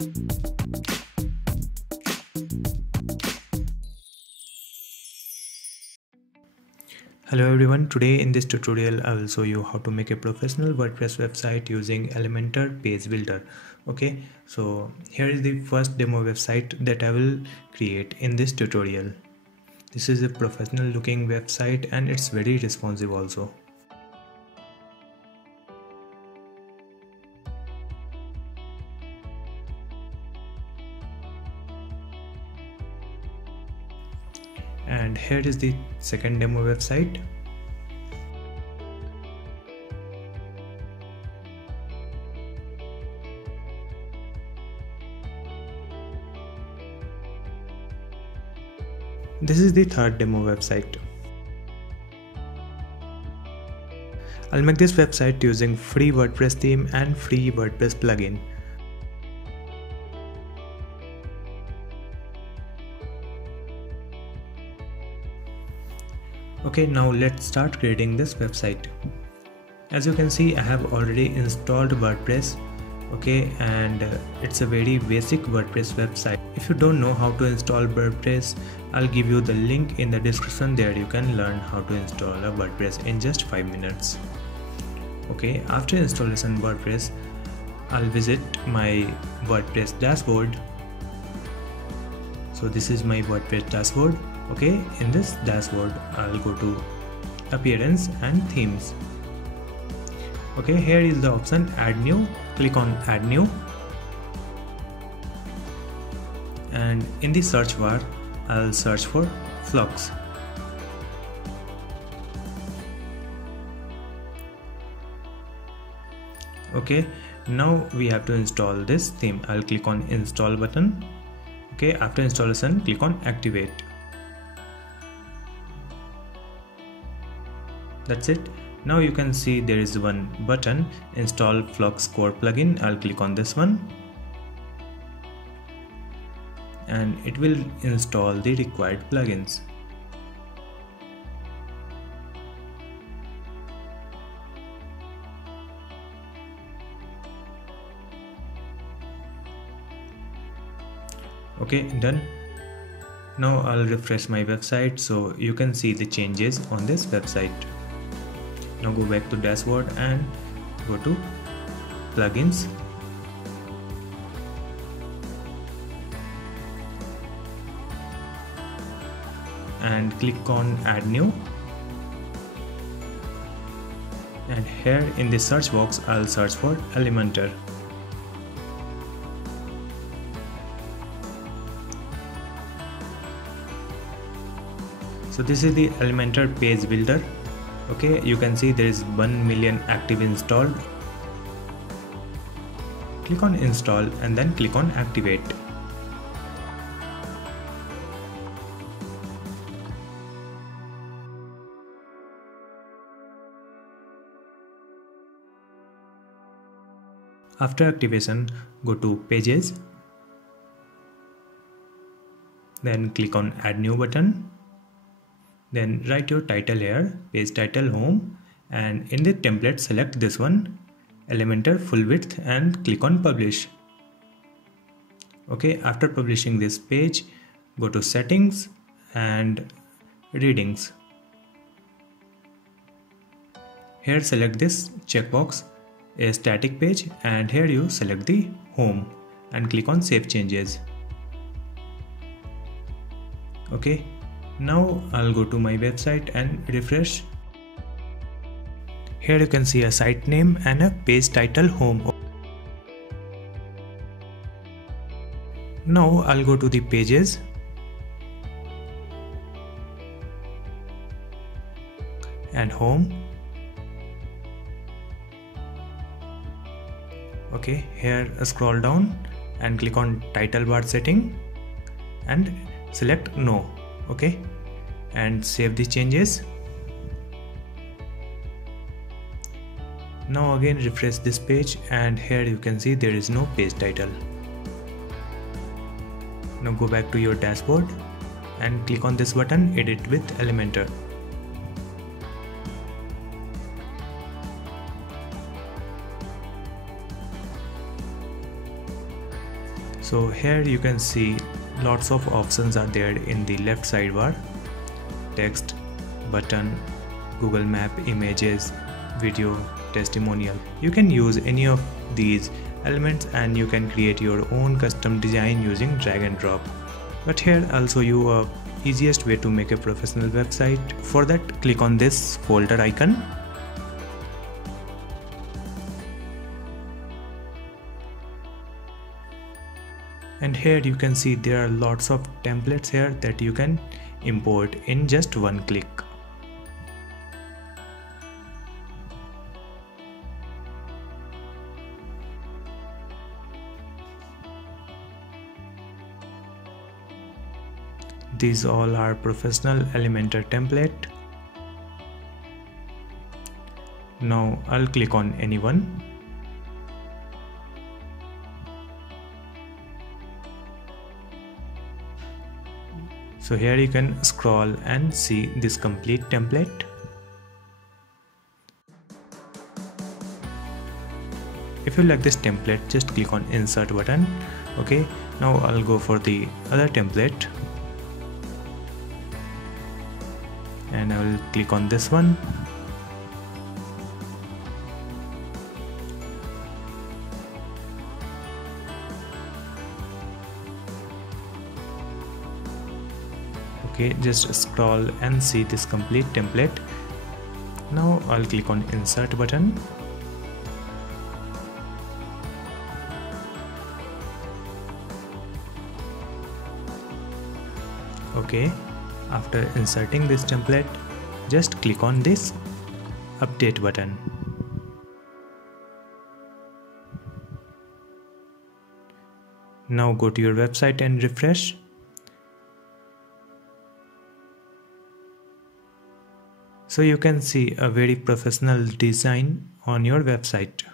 Hello everyone, today in this tutorial I will show you how to make a professional WordPress website using Elementor page builder. Okay, so here is the first demo website that I will create in this tutorial. This is a professional looking website and it's very responsive also. And here is the second demo website. This is the third demo website. I'll make this website using free WordPress theme and free WordPress plugin. Okay, now let's start creating this website. As you can see, I have already installed WordPress. Okay, and it's a very basic WordPress website. If you don't know how to install WordPress, I'll give you the link in the description. There you can learn how to install a WordPress in just 5 minutes. Okay, after installation WordPress, I'll visit my WordPress dashboard. So this is my WordPress dashboard. Okay, in this dashboard I'll go to appearance and themes. Okay, here is the option add new. Click on add new, and in the search bar I'll search for Flux. Okay, now we have to install this theme. I'll click on install button. Okay, after installation click on activate. That's it. Now you can see there is one button, install Flux core plugin. I'll click on this one and it will install the required plugins. Okay, done. Now I'll refresh my website so you can see the changes on this website. Now go back to dashboard and go to plugins. And click on add new. And here in the search box I'll search for Elementor. So this is the Elementor page builder. Okay, you can see there is 1 million active installed. Click on install and then click on activate. After activation, go to pages, then click on add new button. Then write your title here, page title home, and in the template select this one, Elementor full width, and click on publish. Okay, after publishing this page, go to settings and readings. Here select this checkbox, a static page, and here you select the home and click on save changes. Okay. Now I'll go to my website and refresh. Here you can see a site name and a page title home. Now I'll go to the pages. And home. Okay, here scroll down and click on title bar setting and select no. Okay, and save the changes. Now again refresh this page and here you can see there is no page title. Now go back to your dashboard and click on this button, edit with Elementor. So here you can see lots of options are there in the left sidebar: text, button, Google Map, images, video, testimonial. You can use any of these elements and you can create your own custom design using drag and drop. But here I'll show you a easiest way to make a professional website. For that, click on this folder icon. And here you can see there are lots of templates here that you can import in just one click. These all are professional Elementor template. Now I'll click on any one. So here you can scroll and see this complete template. If you like this template, just click on insert button. Okay, now I'll go for the other template and I will click on this one. Okay, just scroll and see this complete template. Now I'll click on insert button. Okay, after inserting this template, just click on this update button. Now go to your website and refresh. So you can see a very professional design on your website.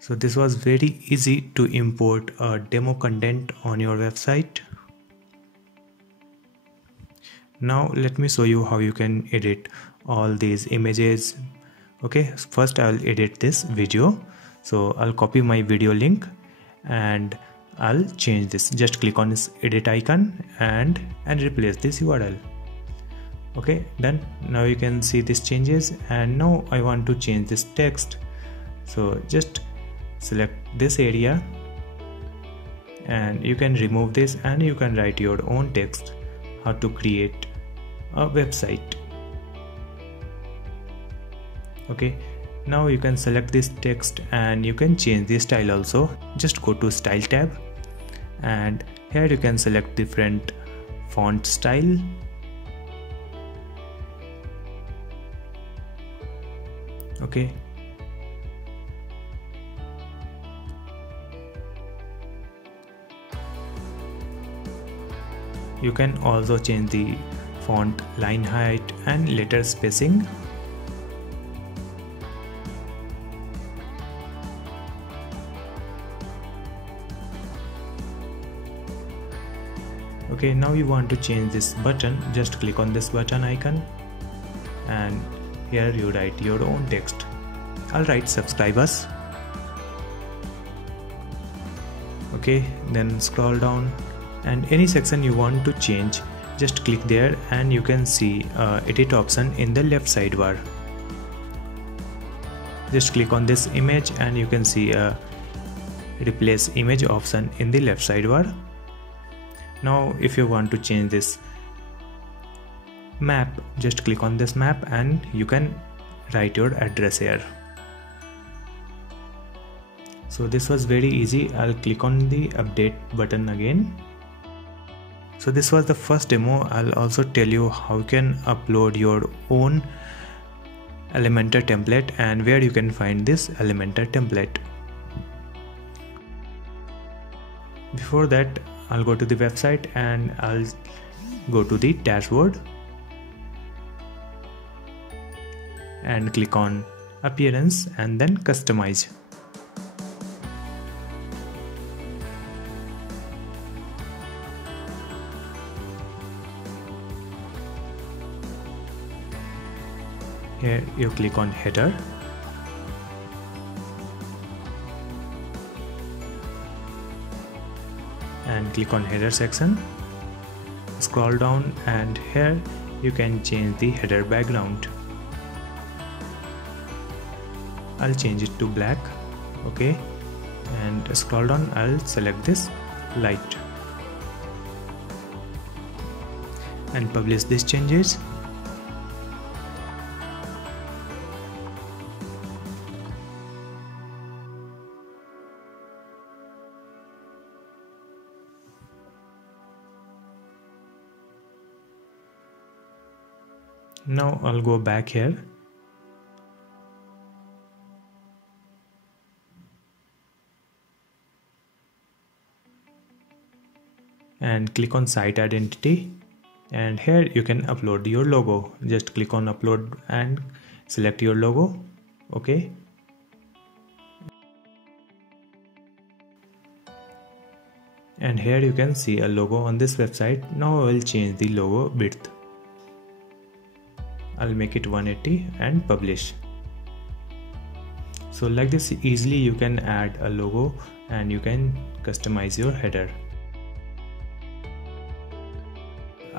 So this was very easy to import a demo content on your website. Now let me show you how you can edit all these images. Okay, first I'll edit this video. So I'll copy my video link and I'll change this. Just click on this edit icon and replace this URL. Okay, done. Now you can see these changes, and now I want to change this text. So just select this area and you can remove this and you can write your own text how to create a website. Okay, now you can select this text and you can change the style also. Just go to style tab and here you can select different font style. Okay, you can also change the font line height and letter spacing. Okay, now you want to change this button. Just click on this button icon and here you write your own text. I'll write subscribe us. Okay, then scroll down and any section you want to change, just click there and you can see edit option in the left sidebar. Just click on this image and you can see a replace image option in the left sidebar. Now if you want to change this map, just click on this map and you can write your address here. So this was very easy. I'll click on the update button again. So this was the first demo. I'll also tell you how you can upload your own Elementor template and where you can find this Elementor template. Before that, I'll go to the website and I'll go to the dashboard and click on appearance and then customize. Here you click on header and click on header section. Scroll down and here you can change the header background. I'll change it to black. Okay, and scroll down, I'll select this light and publish these changes. Now I'll go back here and click on site identity, and here you can upload your logo. Just click on upload and select your logo. Okay, and here you can see a logo on this website. Now I will change the logo width. I'll make it 180 and publish. So like this, easily you can add a logo and you can customize your header.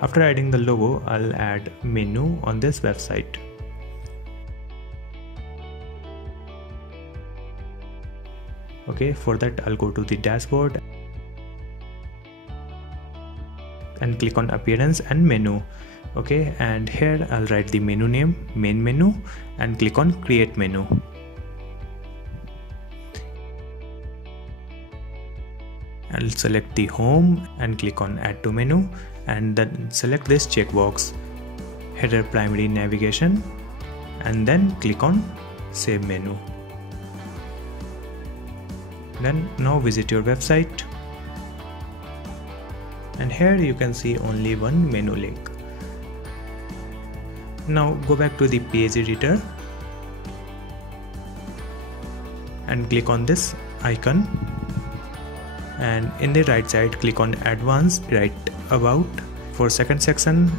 After adding the logo, I'll add menu on this website. Okay, for that I'll go to the dashboard and click on appearance and menu. Okay, and here I'll write the menu name, main menu, and click on create menu. I'll select the home and click on add to menu, and then select this checkbox, header primary navigation, and then click on save menu. Then now visit your website, and here you can see only one menu link. Now go back to the page editor and click on this icon, and in the right side click on advanced, write about. For second section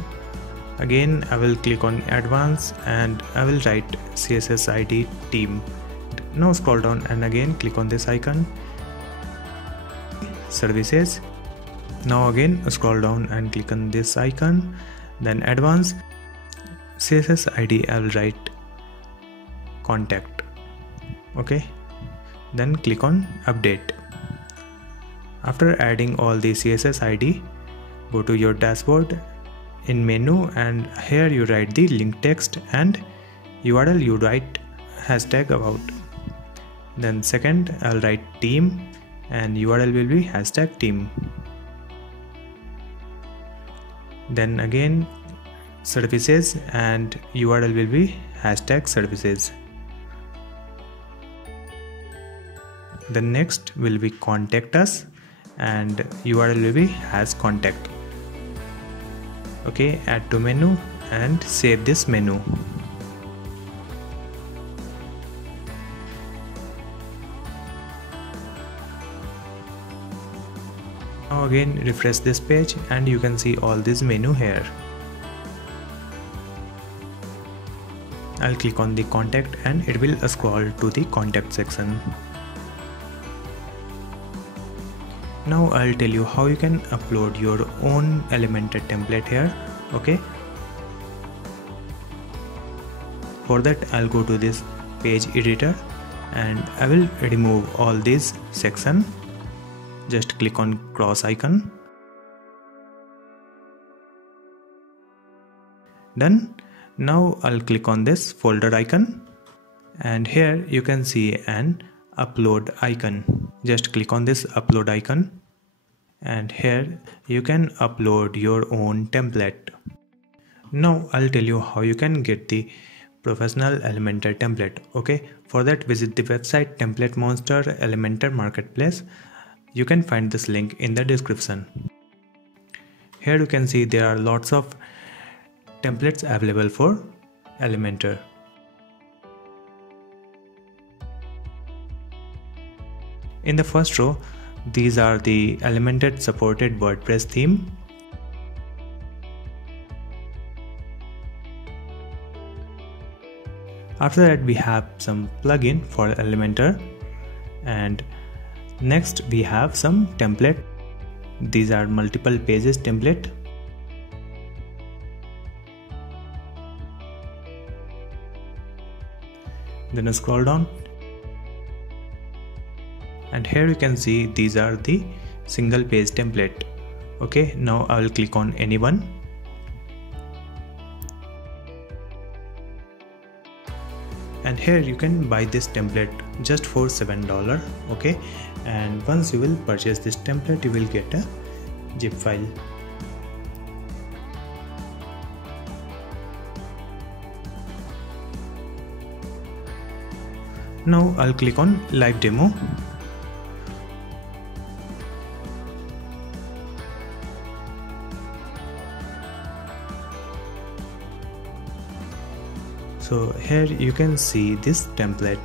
again I will click on advanced and I will write CSS ID team. Now scroll down and again click on this icon, services. Now again scroll down and click on this icon, then advanced, CSS ID I will write contact. Okay, then click on update. After adding all the CSS ID, go to your dashboard in menu, and here you write the link text and URL you write hashtag about. Then second I'll write team and URL will be hashtag team. Then again services and URL will be hashtag services. The next will be contact us and URL will be has contact. Okay, add to menu and save this menu. Now again refresh this page and you can see all this menu here. I'll click on the contact and it will scroll to the contact section. Now I'll tell you how you can upload your own Elementor template here. Okay, for that I'll go to this page editor and I will remove all these section. Just click on cross icon. Done. Now I'll click on this folder icon and here you can see an upload icon. Just click on this upload icon and here you can upload your own template. Now I'll tell you how you can get the professional Elementor template. Okay, for that visit the website Template Monster Elementor Marketplace. You can find this link in the description. Here you can see there are lots of templates available for Elementor. In the first row, these are the Elementor supported WordPress theme. After that we have some plugin for Elementor, and next we have some template these are multiple pages template. Then scroll down, and here you can see these are the single page template. Okay, now I will click on any one. And here you can buy this template just for $7. Okay, and once you will purchase this template, you will get a zip file. Now I'll click on live demo. So here you can see this template.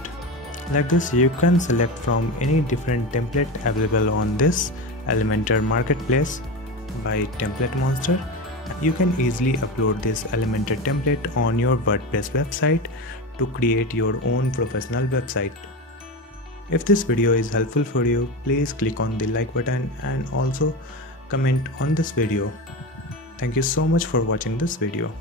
Like this, you can select from any different template available on this Elementor marketplace by Template Monster. You can easily upload this Elementor template on your WordPress website to create your own professional website. If this video is helpful for you, please click on the like button and also comment on this video. Thank you so much for watching this video.